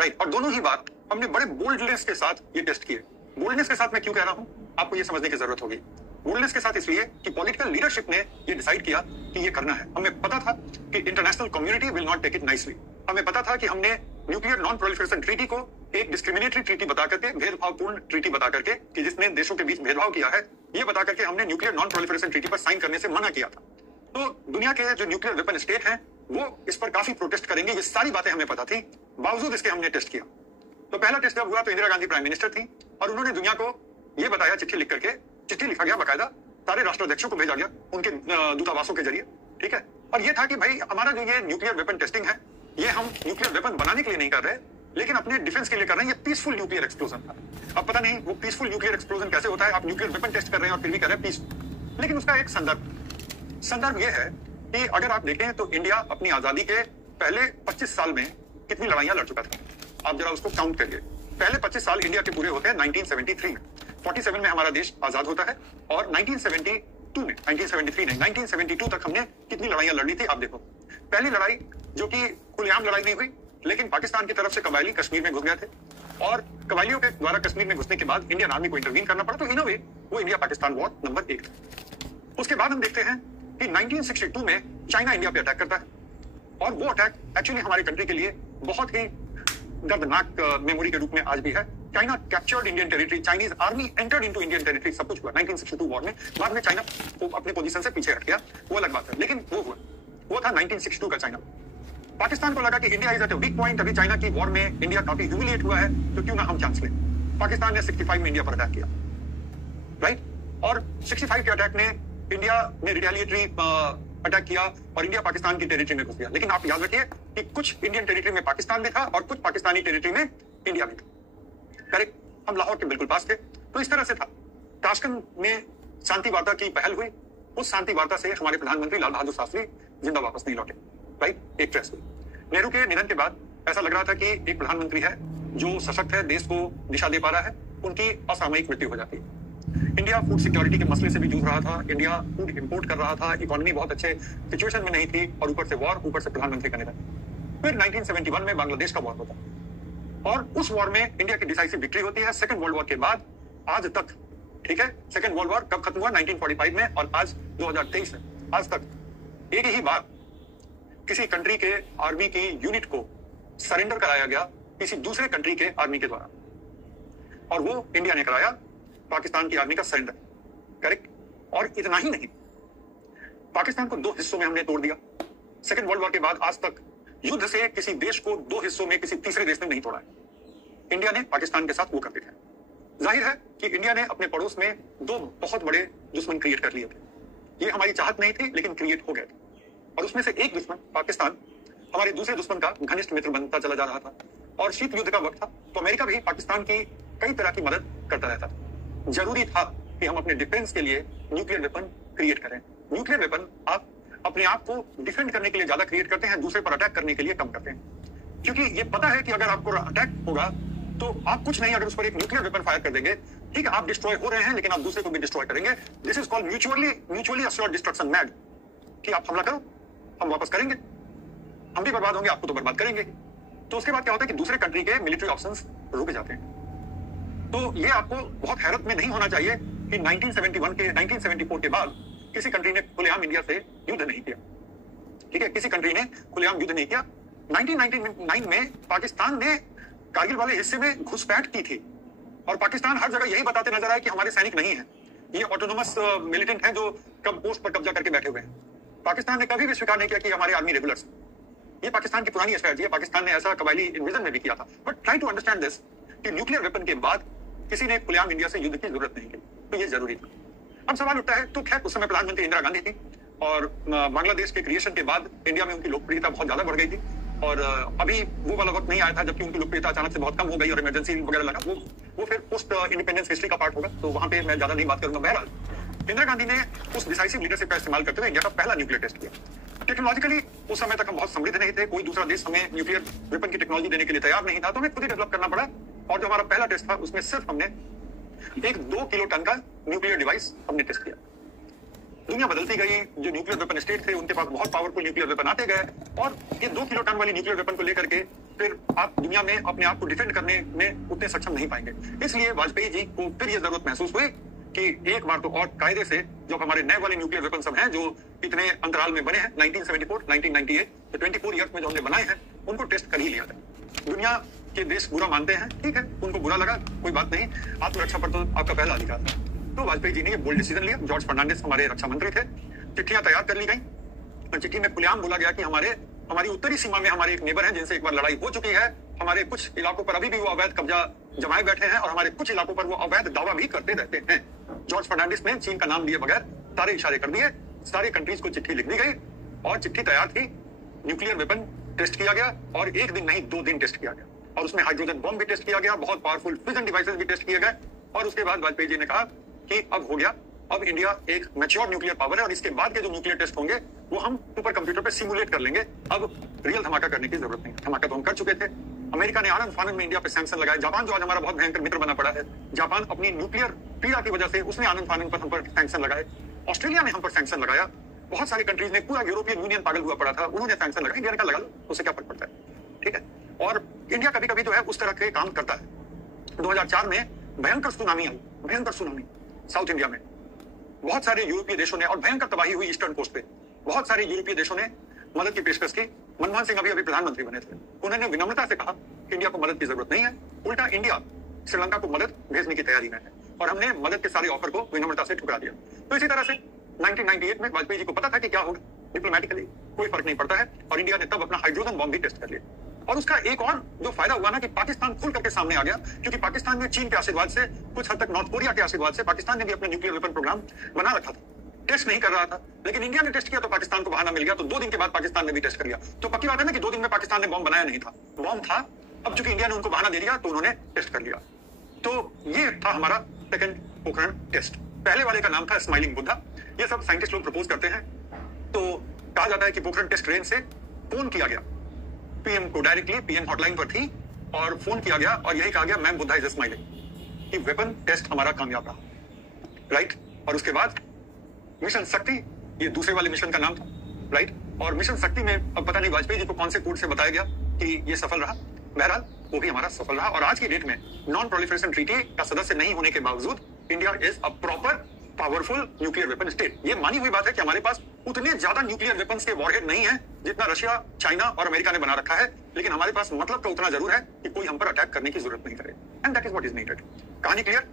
Right. और दोनों ही बार हमने बड़े बोल्डनेस के साथ ये टेस्ट किए। बोल्डनेस के साथ मैं क्यों कह रहा हूं, आपको ये समझने की जरूरत होगी। बोल्डनेस के साथ इसलिए कि पॉलिटिकल लीडरशिप ने ये डिसाइड किया कि ये करना है। हमें पता था कि international community will not take it nicely. हमें पता था कि हमने न्यूक्लियर नॉन प्रोलिफरेशन ट्रीटी को एक डिस्क्रिमिनेटरी ट्रीटी बता करके, भेदभावपूर्ण ट्रीटी बता करके, कि जिसने देशों के बीच भेदभाव किया है, ये बता करके हमने न्यूक्लियर नॉन प्रोलिफरेशन ट्रीटी पर साइन करने से मना किया था। तो दुनिया के जो न्यूक्लियर वेपन स्टेट हैं वो इस पर काफी प्रोटेस्ट करेंगे, ये सारी बातें हमें पता थी। बावजूद इसके हमने टेस्ट किया। तो पहला टेस्ट जब हुआ तो इंदिरा गांधी प्राइम मिनिस्टर थी और उन्होंने दुनिया को ये बताया, चिट्ठी लिख करके, चिट्ठी लिखा गया बाकायदा, सारे राष्ट्राध्यक्षों को भेजा गया उनके दूतावासों के जरिए, ठीक है। और ये था कि भाई हमारा जो ये न्यूक्लियर वेपन टेस्टिंग है, ये हम न्यूक्लियर वेपन बनाने के लिए नहीं कर रहे, लेकिन अपने डिफेंस के लिए कर रहे हैं। ये पीसफुल न्यूक्लियर एक्सप्लोजन था। अब पता नहीं वो पीसफुल न्यूक्लियर एक्सप्लोजन कैसे होता है, आप न्यूक्लियर वेपन टेस्ट कर रहे हैं और फिर भी कर रहे हैं पीसफुल। लेकिन उसका एक संदर्भ ये है कि अगर आप देखें तो इंडिया अपनी आजादी के पहले 25 साल में कितनी लड़ाइयां लड़ चुका था। आप जरा उसको काउंट करिए। पहले 25 साल इंडिया के पूरे होते हैं 1973 में। 47 में हमारा देश आजाद होता है और 1972 में, 1973 नहीं, 1972 तक हमने कितनी लड़ाइयां लड़ी थी आप देखो। पहली लड़ाई जो कि खुलेआम लड़ाई नहीं हुई, लेकिन पाकिस्तान की तरफ से कबायली कश्मीर में घुस गए थे और कबायलियों के द्वारा कश्मीर में घुसने के बाद इंडियन आर्मी को इंटरवीन करना पड़ा। तो इन अ वे वो इंडिया पाकिस्तान वॉर नंबर 1 था। उसके बाद हम देखते हैं कि 1962 में चाइना इंडिया पे अटैक करता है और वो अटैक एक्चुअली हमारी कंट्री के लिए बहुत ही दर्दनाक मेमोरी के रूप में आज भी है। China captured Indian territory, Chinese army entered into Indian territory, सब कुछ हुआ 1962 वॉर में। बाद में चाइना को अपने पोजीशन से पीछे हट गया, वो अलग बात है, लेकिन वो हुआ, वो था 1962 का चाइना। पाकिस्तान को लगा कि India is at a weak point, अभी चाइना की वॉर में इंडिया काफी ह्यूमिलिएट हुआ है, तो क्यों ना हम चांस लें। पाकिस्तान ने 65 में इंडिया पर अटैक किया, राइट। और 65 के अटैक ने इंडिया ने रिटेलिएटरी अटैक किया और इंडिया पाकिस्तान की टेरिटरी में घुस गया। लेकिन आप याद रखिए कि कुछ इंडियन टेरिटरी में पाकिस्तान में था और कुछ पाकिस्तानी टेरिटरी में इंडिया में था, करेक्ट। हम लाहौर के बिल्कुल पास थे, तो इस तरह से था। ताशकंद में शांति वार्ता की पहल हुई, उस शांति वार्ता से हमारे प्रधानमंत्री लाल बहादुर शास्त्री जिंदा वापस नहीं लौटे, राइट। एक ट्रेस हुई। नेहरू के निधन के बाद ऐसा लग रहा था कि एक प्रधानमंत्री है जो सशक्त है, देश को दिशा दे पा रहा है, उनकी असामयिक मृत्यु हो जाती है। इंडिया फूड सिक्योरिटी के मसले से भी जूझ रहा था, इंडिया फूड इंपोर्ट कर रहा था, इकोनॉमी बहुत अच्छे सिचुएशन में नहीं थी और ऊपर से वॉर, ऊपर से प्रधानमंत्री का निधन। फिर 1971 में बांग्लादेश का वॉर होता और उस वॉर में इंडिया की डिसाइसिव विक्ट्री होती है। सेकंड वर्ल्ड वॉर के बाद आज तक, ठीक है, सेकंड वर्ल्ड वॉर कब खत्म हुआ, 1945 में, और आज 2023 है। आज तक एक ही बार किसी कंट्री के आर्मी की यूनिट को सरेंडर कराया गया किसी दूसरे कंट्री के आर्मी के द्वारा, और वो इंडिया ने कराया, पाकिस्तान की आर्मी का सरेंडर, करेक्ट। और इतना ही नहीं, पाकिस्तान को 2 हिस्सों में हमने तोड़ दिया। सेकंड वर्ल्ड वॉर के बाद आज तक युद्ध से किसी देश को 2 हिस्सों में किसी तीसरे देश ने नहीं तोड़ा है। इंडिया ने पाकिस्तान के साथ वो कर दिखाया। जाहिर है कि इंडिया ने अपने पड़ोस में 2 बहुत बड़े दुश्मन क्रिएट कर लिए थे। ये हमारी चाहत नहीं थी, लेकिन क्रिएट हो गए थे। और उसमें से एक दुश्मन पाकिस्तान हमारे दूसरे दुश्मन का घनिष्ठ मित्र बनता चला जा रहा था और शीत युद्ध का वक्त था, तो अमेरिका भी पाकिस्तान की कई तरह की मदद करता रहता था। जरूरी था कि हम अपने डिफेंस के लिए न्यूक्लियर वेपन क्रिएट करें। न्यूक्लियर वेपन आप अपने आप को डिफेंड करने के लिए ज्यादा क्रिएट करते हैं, दूसरे पर अटैक करने के लिए कम करते हैं, क्योंकि ये पता है कि अगर आपको अटैक होगा तो आप कुछ नहीं, अगर उस पर एक न्यूक्लियर वेपन फायर कर देंगे, ठीक है, आप डिस्ट्रॉय हो रहे हैं, लेकिन आप दूसरे को भी डिस्ट्रॉय करेंगे। This is called mutually assured destruction mad, कि आप हमला करो, हम वापस करेंगे, हम भी बर्बाद होंगे, आपको तो बर्बाद करेंगे। तो उसके बाद क्या होता है कि दूसरे कंट्री के मिलिट्री ऑप्शंस रुक जाते हैं। तो ये आपको बहुत हैरत में नहीं होना चाहिए कि 1974 के बाद किसी कंट्री ने खुलेआम इंडिया से युद्ध नहीं किया, ठीक है, किसी कंट्री ने खुलेआम युद्ध नहीं किया। 1999 में पाकिस्तान ने कारगिल वाले हिस्से में घुसपैठ की थी और पाकिस्तान हर जगह यही बताते नजर आया कि हमारे सैनिक नहीं है, ये ऑटोनोमस मिलिटेंट हैं जो कब पोस्ट पर कब्जा करके बैठे हुए हैं। पाकिस्तान ने कभी भी स्वीकार नहीं किया कि हमारे आर्मी रेगुलर्स, ये पाकिस्तान की पुरानी स्ट्रेटजी है, पाकिस्तान ने ऐसा कबायली इन्वेजन में भी किया था। But try to understand this कि न्यूक्लियर वेपन के बाद किसी ने खुलेआम इंडिया से युद्ध की जरूरत नहीं की, तो ये जरूरी था। अब सवाल उठता है, तो खैर उस समय प्रधानमंत्री इंदिरा गांधी थी और बांग्लादेश के क्रिएशन के बाद इंडिया में उनकी लोकप्रियता बहुत ज्यादा बढ़ गई थी और अभी वो वाला वक्त नहीं आया था जबकि उनकी लोकप्रियता अचानक से बहुत कम हो गई और इमरजेंसी वगैरह लगा। वो फिर पोस्ट इंडिपेंडेंस हिस्ट्री का पार्ट होगा, तो वहां पे मैं ज्यादा नहीं बात करूंगा। बहरहाल इंदिरा गांधी ने उस डिसाइसिव लीडरशिप का इस्तेमाल करते हुए इंडिया का पहला न्यूक्लियर टेस्ट किया। टेक्नोलॉजिकली उस समय तक हम बहुत समृद्ध नहीं थे, कोई दूसरा देश हमें न्यूक्लियर वेपन की टेक्नोलॉजी देने के लिए तैयार नहीं था, तो हमें खुद ही डेवलप करना पड़ा। और जो हमारा पहला टेस्ट था उसमें सिर्फ हमने एक 2 किलो टन का न्यूक्लियर डिवाइस हमने टेस्ट किया। दुनिया बदलती गई, जो न्यूक्लियर वेपन स्टेट थे उनके पास बहुत पावरफुल न्यूक्लियर वेपन आते गए और ये 2 किलो टन वाली न्यूक्लियर वेपन को लेकर के फिर आप दुनिया में अपने आप को डिफेंड करने में उतने सक्षम नहीं पाएंगे। इसलिए वाजपेयी जी को फिर ये जरूरत महसूस हुई कि एक बार तो और कायदे से जो हमारे नए वाले न्यूक्लियर वेपन सब हैं, जो इतने अंतराल में बने हैं 1974, 1998, तो 24 ईयर्स में जो हमने बनाए हैं, उनको टेस्ट कर ही लिया था। दुनिया के देश बुरा मानते हैं, ठीक है, उनको बुरा लगा, कोई बात नहीं, आत्मरक्षा पर तो आपका पहला अधिकार था। तो वाजपेयी जी ने ये बोल्ड डिसीजन लिया। जॉर्ज फर्नांडिस हमारे रक्षा मंत्री थे, चिट्ठियां तैयार कर ली गई और चिट्ठी में खुलेआम बोला गया कि हमारी उत्तरी सीमा में हमारे एक नेबर हैं जिनसे एक बार लड़ाई हो चुकी है, हमारे कुछ इलाकों पर अभी भी वो अवैध कब्जा जमाए बैठे हैं और हमारे कुछ इलाकों पर वो अवैध दावा भी करते रहते हैं। जॉर्ज फर्नांडिस ने चीन का नाम लिए बगैर सारे इशारे कर दिए, सारे कंट्रीज को चिट्ठी लिख दी गई और चिट्ठी तैयार थी। न्यूक्लियर वेपन टेस्ट किया गया और एक दिन नहीं 2 दिन टेस्ट किया गया और उसमें हाइड्रोजन बम भी टेस्ट किया गया, बहुत पावरफुल फ्यूजन डिवाइसेस भी टेस्ट किए गए और उसके बाद वाजपेयी जी ने कहा कि अब हो गया, अब इंडिया एक मैच्योर न्यूक्लियर पावर है और इसके बाद के जो न्यूक्लियर टेस्ट होंगे वो हम सुपर कंप्यूटर पे सिमुलेट कर लेंगे, अब रियल धमाका करने की जरूरत नहीं। धमाका तो हम कर चुके थे। अमेरिका ने आनंद फानंद में इंडिया पे सैंक्शन लगाए। जापान जो आज हमारा बहुत भयंकर मित्र बना पड़ा है, जापान अपनी न्यूक्लियर पीड़ा की वजह से उसने आनंद फानंद पर हम पर सैंक्शन लगाए। ऑस्ट्रेलिया ने हम पर सैंक्शन लगाया। बहुत सारी कंट्रीज ने, पूरा यूरोपियन यूनियन पागल हुआ पड़ा था, उन्होंने सैंक्शन लगाया। इंडिया ने कहा लगा लो, उससे क्या फर्क पड़ता है, ठीक है। और इंडिया कभी कभी जो है उस तरह के काम करता है। 2004 में भयंकर सुनामी आई, भयंकर सुनामी साउथ इंडिया में। बहुत सारे यूरोपीय देशों ने, और भयंकर तबाही हुई ईस्टर्न कोस्ट पे, बहुत सारे यूरोपीय देशों ने मदद की पेशकश की। मनमोहन सिंह अभी प्रधानमंत्री बने थे, उन्होंने विनम्रता से कहा कि इंडिया को मदद की जरूरत नहीं है, उल्टा इंडिया श्रीलंका को मदद भेजने की तैयारी में है और हमने मदद के सारे ऑफर को विनम्रता से ठुकरा दिया। तो इसी तरह से 1998 में वाजपेयी जी को पता था कि क्या होगा, डिप्लोमेटिकली कोई फर्क नहीं पड़ता है और इंडिया ने तब अपना हाइड्रोजन बॉम्ब भी टेस्ट कर लिया। और उसका एक और जो फायदा हुआ ना कि पाकिस्तान खुल करके सामने आ गया, क्योंकि पाकिस्तान में चीन के आशीर्वाद से, कुछ हद तक नॉर्थ कोरिया के आशीर्वाद से पाकिस्तान ने भी अपना न्यूक्लियर वेपन प्रोग्राम बना रखा था, टेस्ट नहीं कर रहा था, लेकिन इंडिया ने टेस्ट किया तो पाकिस्तान को बहाना मिल गया, तो 2 दिन के बाद पाकिस्तान ने भी टेस्ट कर लिया। तो पक्की बात है ना कि 2 दिन में पाकिस्तान ने बॉम्ब बनाया नहीं था, बॉम्ब था। अब चूंकि इंडिया ने उनको बहाना दे दिया तो उन्होंने टेस्ट कर लिया। तो ये था हमारा सेकंड पोखरण टेस्ट। पहले वाले का नाम था स्माइलिंग बुद्धा। ये सब साइंटिस्ट लोग प्रपोज करते हैं। तो कहा जाता है कि पोखरण टेस्ट रेंज से फोन किया गया पीएम को, डायरेक्टली पीएम हॉटलाइन पर थी और फोन किया गया और यही कहा गया मैम बुद्धा इज स्माइलिंग, कि वेपन टेस्ट हमारा कामयाब रहा, राइट। और उसके बाद मिशन शक्ति, ये दूसरे वाले मिशन का नाम था, राइट। और मिशन शक्ति में अब पता नहीं वाजपेयी जी को कौन से कोड से बताया गया कि ये सफल रहा, बहरहाल वो भी हमारा सफल रहा। और आज की डेट में नॉन प्रोलिफरेशन ट्रीटी का सदस्य नहीं होने के बावजूद India is a proper powerful nuclear weapon state. ये मानी हुई बात है कि हमारे पास उतने ज्यादा न्यूक्लियर वेपन्स के वॉरहेड नहीं है जितना रशिया, चाइना और अमेरिका ने बना रखा है, लेकिन हमारे पास मतलब तो उतना जरूर है कि कोई हम पर अटैक करने की जरूरत नहीं करे। And that is what is needed. कहानी क्लियर?